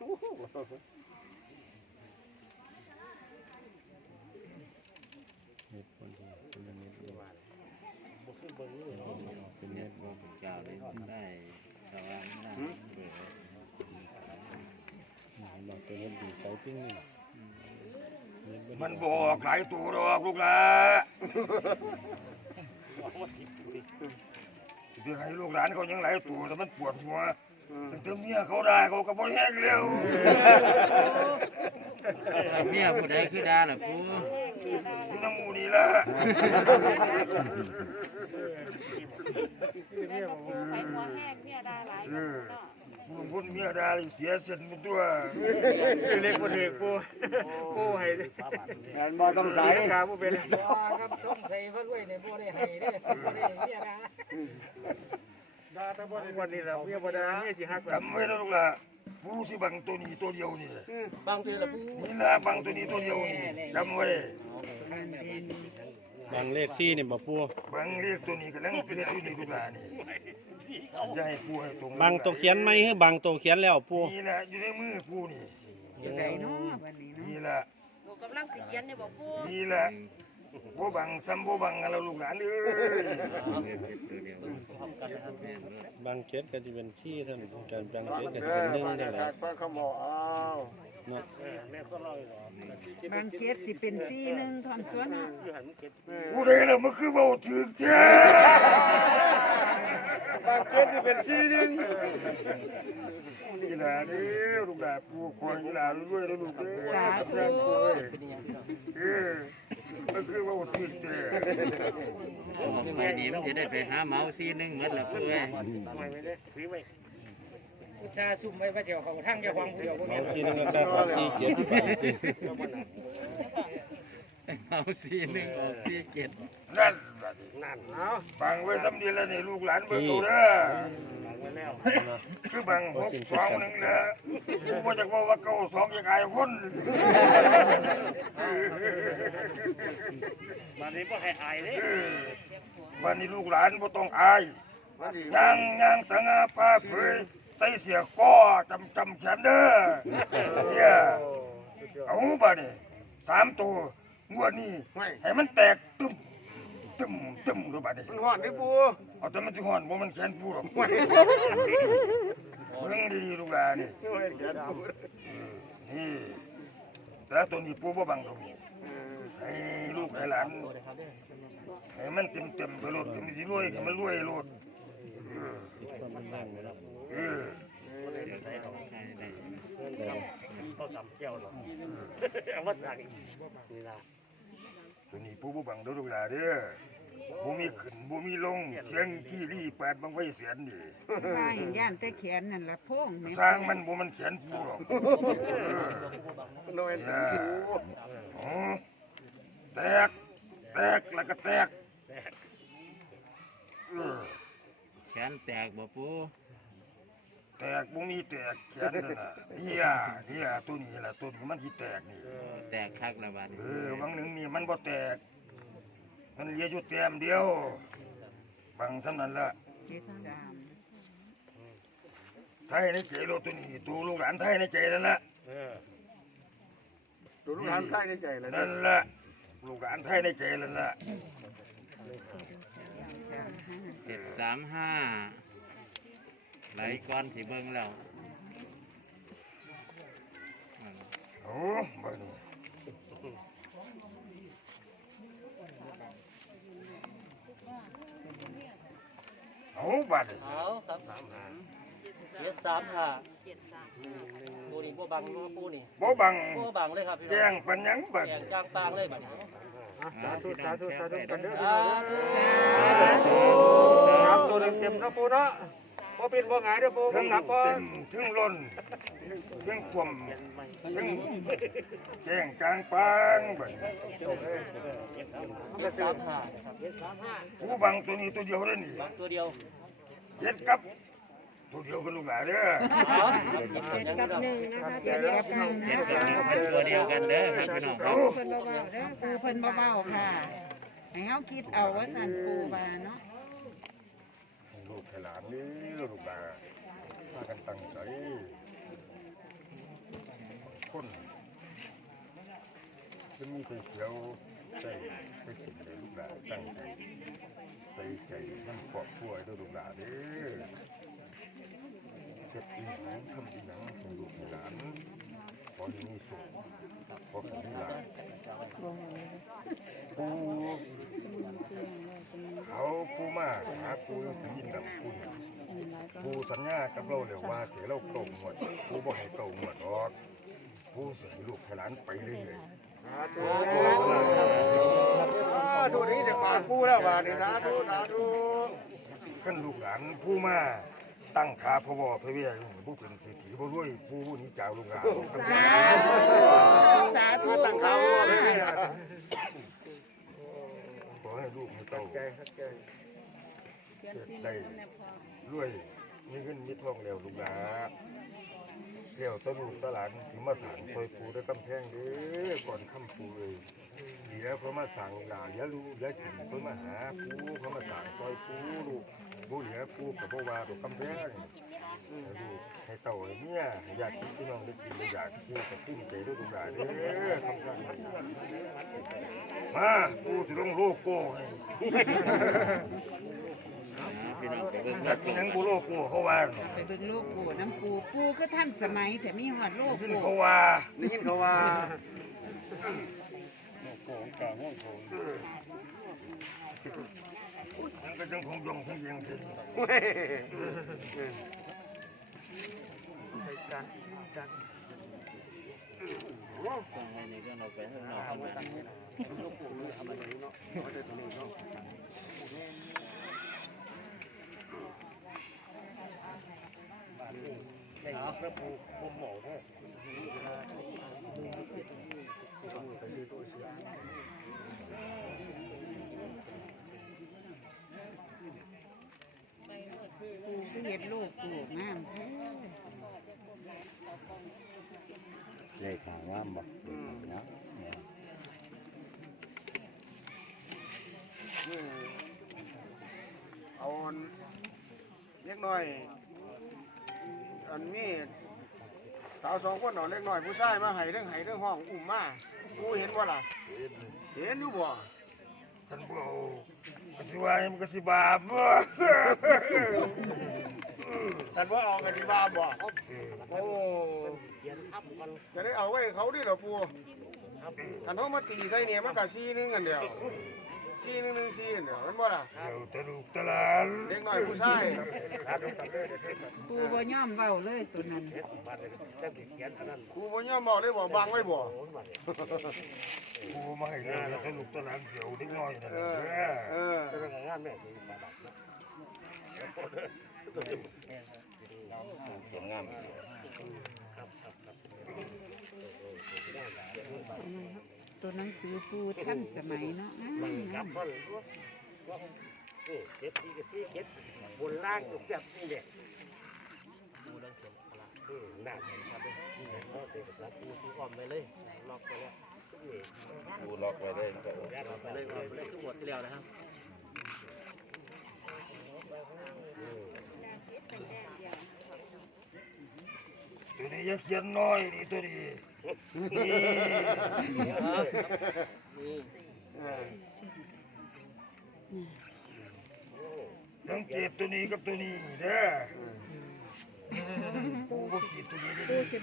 เน็ตคนที่เป็นเน็ตอยู่บ่คือเบิ่งเลเป็นเน็ตบ่เจ้าได้ได้สว่างได้เบื่อเราตัวเน็ตดีเสาปิ้งนี่เน็ตบ่ดีมันบอกหลายตัวดอกลูกหลาเดี๋ยวให้ลูกหลานเขายังหลายตัวแต่มันปวดหัว ตั้งแต่เมียเขาได้เขาก็บ่แห้งแล้วเมียผู้ใดคือดาล่ะปูนี่น้ำมูนี่ละไปหัวแห้งเนี่ยได้หลายเอเนาะอพูดพูดเมียได้เสียเส้นหมดตัวเล็กบ่เด็กปูปูให้งานบ่ต้องใส่กาบ่เป็นครับช่องใส่พระรวยในบ่ได้ให้เด้อบ่ได้เมียนะดาแต่บ่ได้ วันนี้ล่ะเมียบ่ได้เมียสิฮักจำไว้นะลูกหลานผู้สิบังตัวนี้ตัวเดียวนี่บางทีละผู้นี่ละบังตัวนี้ตัวเดียวนี่จำไว้บางเลขซี่เนี่ยบ่ปูบังเรียกตัวนี้กำลังเป็นตัวนี้ลูกหลานนี่จะให้ปูให้ตรงบางตัวเขียนไหมคือบางตัวเขียนแล้วปูนี่ละอยู่ในมือปูนี่อยู่ไหนเนาะวันนี้เนาะนี่ละกูกำลังสิเขียนเนี่ยบอกปูนี่ละ บ่บังซ้ำบ่บังอะไรลูกหลานเอ้ยตัวเดียวบางเจ็ดก็จะเป็นซี่เท่านั้นการบางเจ็ดก็จะเอเป็นอหนึ่งมานั่นแหจาละกพระขโมยเอาเนาะแม่ก็เล่าอยู่หรอบางเจ็ดสิเป็นสี่หนึ่งทอนตัวเนาะอยู่หันมันเก็บผู้ใดล่ะมันคือเว้าถึกแท้บางเจ็ดที่เป็นสีหนึงนี่ล่ะเด้อลูกหลานปูคอยนี่ล่ะรวยๆแล้วลูกเอ้ย สาธุเออมันคือเว้าถึกแท้ไปนี้มันจะได้ไปหาเมาซีนึงหมดละปูเอ้ยไม่ไม่ได้ถือไว้อุตส่าห์ซุ่มไว้ว่าเจ้าเขาทั้งเจ้าของผู้เดียวบ่แม่เอานซี่หนึงก็กลายเป็นซี่เจ็ดไปจริง เมาซีนึงออกซีเจ็ดนั่นบัดนั่นเอาบังไว้ซ้ำเดียวแล้วนี่ลูกหลานเบิ่งดูเด้อวางไว้แล้วคือบังหกสองหนึ่งนะกูมาจากว่าว่าเก้าสองยังไงคนมานี้บ่ให้อายเด้เออวันนี้ลูกหลานบ่ต้องอายย่างย่างสง่าป้าเผยใส่เสียก้อจำจำแขนเด้อเนี่ยเอาบ่นี่สามตัว งวดนี้ให้มันแตกตึมตึมตึมดูบ่นี่มันห่อนที่ปูเอาแต่มันสิฮ้อนบ่มันแขนปูหรอกเบิ่งดีๆลูกหลานนี่นี่แล้วตัวนี้ปูบ่บังตรงนี้ให้ลูกให้หลานให้มันเต็มเต็มๆไปโลดให้มันสิรวยให้มันรวยโลดความมันนั่งอยู่แล้วเออเขาจำแก้วหรอกเอามาสั่งนี่ล่ะ ตัวนี้ปูบ่บังเด้อลูกหลานเด้อบ่มีขึ้นบ่มีลงเสียงที่รีแปดบังไฟเสียนนี่ใช่ย่านแต่แขนนั่นละพงแม่สร้างมันบ่มันเขียนปูหรอกเออโดยเนี่ยอ๋อแตกแตกแล้วก็แตกเออแขนแตกบ่ปู แตกบ่มีแตกแขนนั่นน่ะเนี่ยเนี่ยตัวนี้ล่ะตัวนี้มันสิแตกนี่ แตกคักละบาดเออวังหนึ่งนี่มันบ่แตก มันเหลืออยู่แต้มเดียว บางเท่านั้นละเจ็ดสามไทยในใจเราตัวนี้ตัวลูกหลานไทยในใจนั่นละเออตัวลูกหลานใต้ในใจเลยนั่นละลูกหลานไทยในใจนั่นละเจ็ดสามห้า ไหลก้อนสีเบิ่งแล้วโอ้บ่นี่เอาบัดนี้เอาครับเจ็ดสามห้าปูนี่บ่บังบ่ปูนี่บ่บังบ่บังเลยครับพี่น้แจ้องงปัญญังบัดแจนี้งจางปางเลยบัดนี้สาธุสาธุสาธุกันเด้อสาธุสามตัวเต็มๆนะปูเนาะ บ่เป็นบ่หงายเด้อปูถึงครับบ่เต็มถึงล้นถึงความถึงแจ้งกลางปางบัดนี้เจ็ดสามห้าครับเจ็ดสามห้าผู้บังตัวนี้ตัวเดียวเด้อนี่บังตัวเดียวเฮ็ดกับตัวเดียวกันลูกหลานเด้อเอาเจ็ดกับหนึ่งนะคะเจ็ดกับหนึ่งเจ็ดกับหนึ่งเป็นตัวเดียวกันเด้อครับพี่น้องครับเพิ่นเบาๆเด้อปูเพิ่นเบาๆค่ะให้เฮาคิดเอาว่าสั่นปูว่าเนาะ ลูกให้หลานนี่ลูกหลานพากันตั้งใจคนจะมีไปเขียวใส่ไปกินเลยลูกหลานตั้งใจใส่ใจมันครอบครัวให้วยลูกหลานเด้อเจ็บอีหยังทำอีหยังให้ลูกหลานข อให้มีสุขขอให้มีหลานปูเขาปูมากหาปูสียินดำคุณปูสัญญากับเราเลยว่าเสียเราเก่าหมดปูบ่ให้เก่าหมดหรอกปูใส่ลูกให้หลานไปเรื่อยๆสาธุสาธุนี้จะปากกูแล้วบาดนี้สาธุสาธุกันลูกหลานผู้มา ตั้งขาพระวอพระเวียผู้เป็นเศรษฐีผู้รวยผู้นี้เจ้าลูกหลานสาธุตั้งขาพว่าไม่มียขอให้ลูกให้เต้าใจใจได้รวยมีเงินมีทองแล้วลูกหลาเที่ยวตะลูกตลานถึงมาสั่งคอยปูได้กำแพงเด้อก่อนคำปูเลย เดี๋ยวเขามาสั่งหลานเดี๋ยวรู้เดี๋ยวกินเขามาหาปูเขามาสั่งคอยปูลูกปูเหลือปูกับปูวาตัวกำแพงให้ลูกให้เต่าให้เมียให้ญาติพี่น้องได้กินได้อยากกินกับพุ่มใจด้วยทุกอย่างเด้อทำกันมาปูสิลงโลโก้ให้พี่น้องไปเบิ่งอยากกินหยังปูโลโก้เขาว่าไปเบิ่งโลกปูน้ำปูปูคือท่านสมัยแต่มีหอดโลกกินปูเขาว่าได้ยินเขาว่า โกงกลางห้องโถงมันก็จังคงยงคงยังสิเว้ยต้องให้ในเรื่องเราไปข้างนอกข้างในได้พระปูปูหมอเนี่ย ปูคือเห็ดโลกปูงามแท้เลขหางว่ามบอกเนาะเอาเล็กน้อย อันนี้ สาวสองคนเอาเล็กน้อยผู้ชายมาให้เรื่องให้เรื่องห้องอุ้มมากูเห็นบ่ล่ะเห็นอยู่บ่ท่านบ่ก็สิว่ามันก็สิบาปบ่แต่ว่าเอากันที่บ้านบ่โอ้จะได้เอาไว้เขาดิเหรอปูอันเขามาตีใส่เนี่ยมันก็ซีหนึงอันเดียว ซีหนึงหนึงซีอันเดียวมันบ่ล่ะเดี๋ยวตะลูกตะหลานเด็กน้อยผู้ชายปูบ่ย่อมเว้าเลยตัวนั้นกูบ่ยอมบอกเลยบ่บังไว้บ่กูมาให้เลยตะลูกตะหลานเดี๋ยวเด็กน้อยนั่นเอแหละอเอองานแม่ดีปาดับสวยงาม ตัวหนังสือปูท่านสมัยเนาะงามงามพ่อว่านี่เจ็ดที่กับที่เจ็ดบนล่างกับแบบนี่เด็กปูดังเขียนอะไรอืมน่าเห็นครับนี่ก็เป็นกับปูซีออมไปเลยล็อกไปแล้วปูล็อกไว้ได้ก็อกไปเลยล็อกไปเลยทั้งหมดที่แล้วนะครับ ตัวนี้อย่าเขียนน้อยนี่ตัวนี้นี่เออสังเกตตัวนี้กับตัวนี้เด้อปูบ่ขีดตัวนี้ได้สิ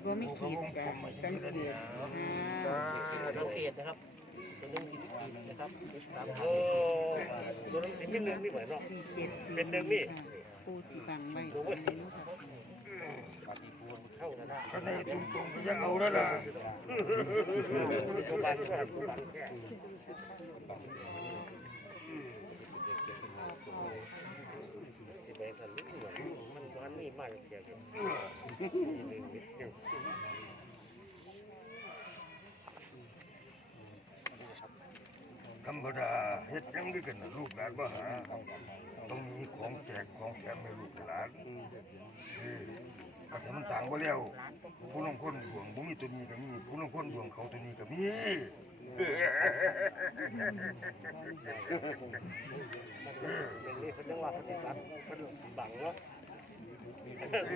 บ่มีขีดกะสังเกตอ่าสังเกตนะครับตัวนึงผิดนะครับครับโอ้ตัวนึงสิเป็นหนึ่งนี่เหมือนเนาะสี่เจ็ดสี่เป็นหนึ่งนี่ค่ะปูสิบัง ปฏิบูรงนี้เนาะค่ะเข้านะนะก็ในตรงๆก็ยังเอาแล้วล่ะตัวบันปัจจุบันแค่ไปสันนิษฐานมันมันนี่มากแค่หนึ่งนิดเดียวธ รรมดาเฮ็ดหยังด้วยกันน่ะลูกหลานบ่หาต้องมีของแจกของแถมให้ลูกหลานเออก็ถ้ามันต่างบ่แล้ว ผู้ลางคนดวงบ่มีตัวนี้ก็มีผู้ลางคนดวงเขาตัวนี้ก็มีอย่างนี้เขาจังหวะเขาติดบังเขาบังเนาะ เอ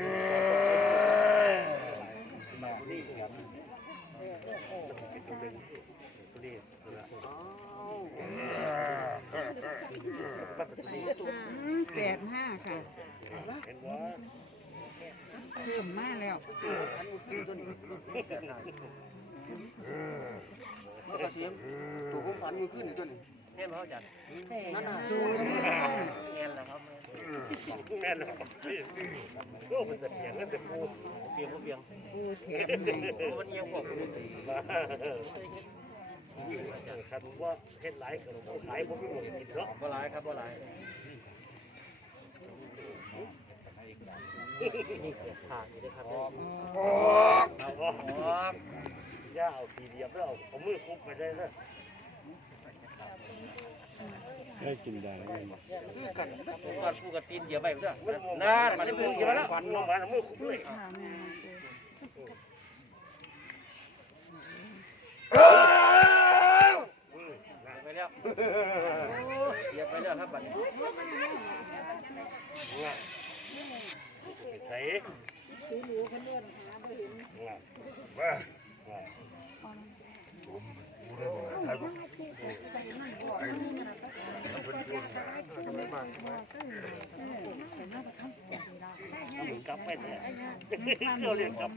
อ นี่ ตัวนี้ตัวละ อืม แปดห้าค่ะ เพิ่มมาแล้วมันก็เสียมตัวผมฝันอยู่ขึ้นนี่ตัวนี้แน่นอนจัดนั่นน่ะศูนย์แน่นแหละครับแม่นหรอโอ้มันจะเสียงนั่นจะปูเปียงบ่เปียงปูแถมให้มันเอียงกว่ามา คันว่าเฮ็ดหลายขนมขายผมไม่หมดกินเนาะบ่หลายครับบ่หลายนี่เกิดขาดนี่นะครับออกเอาว่าย่าเอาทีเดียวแล้วเอาเอามือคุบไปได้นะได้กินได้ไหมคือกันก่อนปูกับตีนเหยียบไปเด้อนั่นมาได้ปูเหยียบแล้วฟันลงมามือคุบเลย แล้วเหยียบไปแล้วครับบัดนี้ใส่มามาผมบ่ได้บอกให้ผมกลับไปเนี่ยเราเรียนกลับ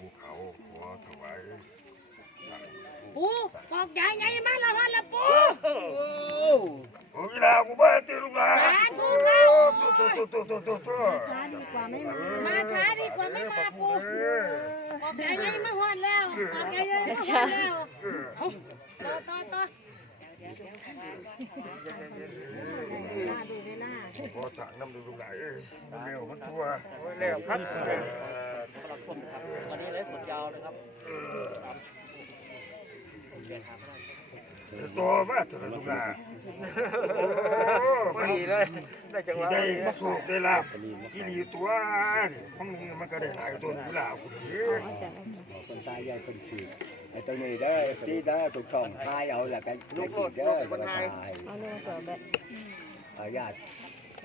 ภูเขาขอถวายปูบอกใหญ่ใหญ่มาละวันละปูโอ้ยลากูบ้าตีลูกหลานสาธุตัวตัวตัวตัวตัวตัวช้าดีกว่าไม่มามาช้าดีกว่าไม่มาปูบอกใหญ่ใหญ่มาหอดแล้วบอกใหญ่ใหญ่มาหอดแล้วต่อต่อต่อมาดูเวลาพอสั่งน้ำดูลูกหลานเอ้ยมันเร็วมั นตัวเร็วครับวันนี้เลยสุดยาวนะครับตัวมาเถอะลูกหลานโอ้พอดีเลยได้จังหที่วะได้มาสูบได้ลาบที่ดีตัวมันมันก็ได้หลายตัวนี่ลาบกูดีคนตายยายคนฉีดไอ้ตัวนี้ได้ที่ได้ถูกช่องทายเอาแหละกันลูกฉีดเด้อจะมาทายอาญาติ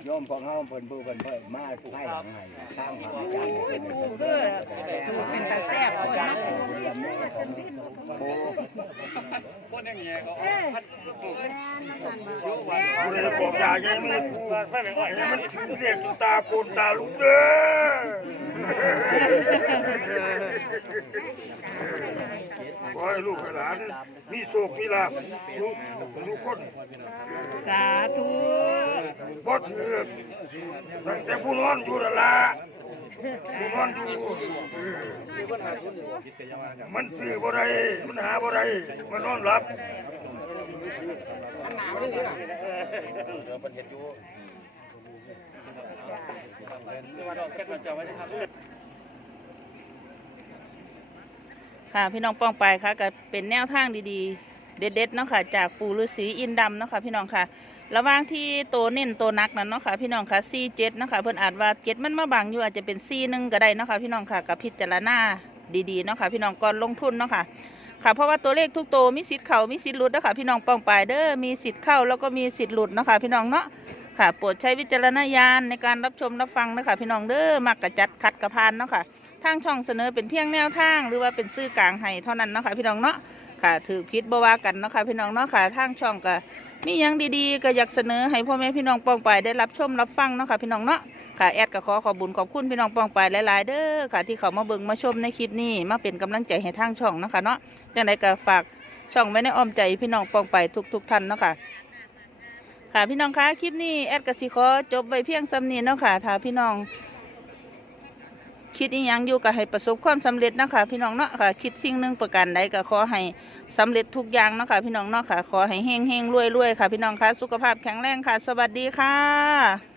โยมของเฮาเพิ่นผู้เพิ่นเพิ่นมาผู้ให้หลังให้ทางหาจานเป็นเป็นเด้อสูตรเป็นตาแซ่บคนนะโอ้กูเลยบอกอย่ายังไม่พูดให้มันถึงเรียกตาโกนตาลุกเด้อขอให้ลูกหลานมีโชคมีลาภทุกทุกคน สาธุ บ่ถือตั้งแต่ผู้นอนอยู่นั่นล่ะผู้นอนอยู่มันซื้อบ่ได้มันหาบ่ได้มันนอนหลับค่ะพี่น้องป้องไปค่ะก็เป็นแนวทางดีๆ เด็ดๆเนาะค่ะจากปู่ฤาษีอินดำเนาะค่ะพี่น้องค่ะ ระหว่างที่โตเน้นโตนักนั้นเนาะค่ะพี่น้องค่ะซีเจ็ดเนาะค่ะเพิ่อนอาจว่าเจ็ดมันมาบังอยู่อาจจะเป็นซีหนึ่งก็ได้เนาะค่ะพี่น้องค่ะกับพิจารณาดีๆเนาะค่ะพี่น้องก่อนลงทุนเนาะค่ะค่ะเพราะว่าตัวเลขทุกตัวมีสิทธิ์เข้ามีสิทธิ์หลุดนะคะพี่น้องป้องไปเด้อมีสิทธิ์เข้าแล้วก็มีสิทธิ์หลุดเนาะค่ะพี่น้องเนาะค่ะโปรดใช้วิจารณญาณในการรับชมรับฟังนะคะพี่น้องเด้อมักกะจัดขัดกระพานเนาะค่ะทางช่องเสนอเป็นเพียงแนวทาง หรือว่าเป็นซื่อกลางให้เท่านั้นเนาะค่ะพี่น้องเนาะค่ะถือพิษบวากันเนาะค่ะพี่น้องเนาะค่ะทางช่องก็ มียังดีๆ ก็อยากเสนอให้พ่อแม่พี่น้องปองไปได้รับชมรับฟังเนาะค่ะพี่น้องเนาะค่ะแอดก็ขอขอบุญขอบคุณพี่น้องปองไปหลายๆ เด้อค่ะ ที่เขามาเบิ่งมาชมในคลิปนี้มาเป็นกำลังใจให้ทางช่องเนาะค่ะเนาะจังไดก็ฝากช่องไว้ในอ้อมใจพี่น้องปองไปทุกๆท่านเนาะค่ะค่ะพี่น้องคะคลิปนี้แอดก็สิขอจบไว้เพียงซ้ำนี้เนาะค่ะถ้าพี่น้อง คิดอีหยังอยู่ก็ให้ประสบความสำเร็จนะคะพี่น้องเนาะค่ะ คิดสิ่งหนึ่งประการใดก็ขอให้สำเร็จทุกอย่างเนาะค่ะพี่น้องเนาะค่ะ ขอให้เฮงเฮงรวยรวยค่ะ พี่น้องค่ะ สุขภาพแข็งแรงค่ะ สวัสดีค่ะ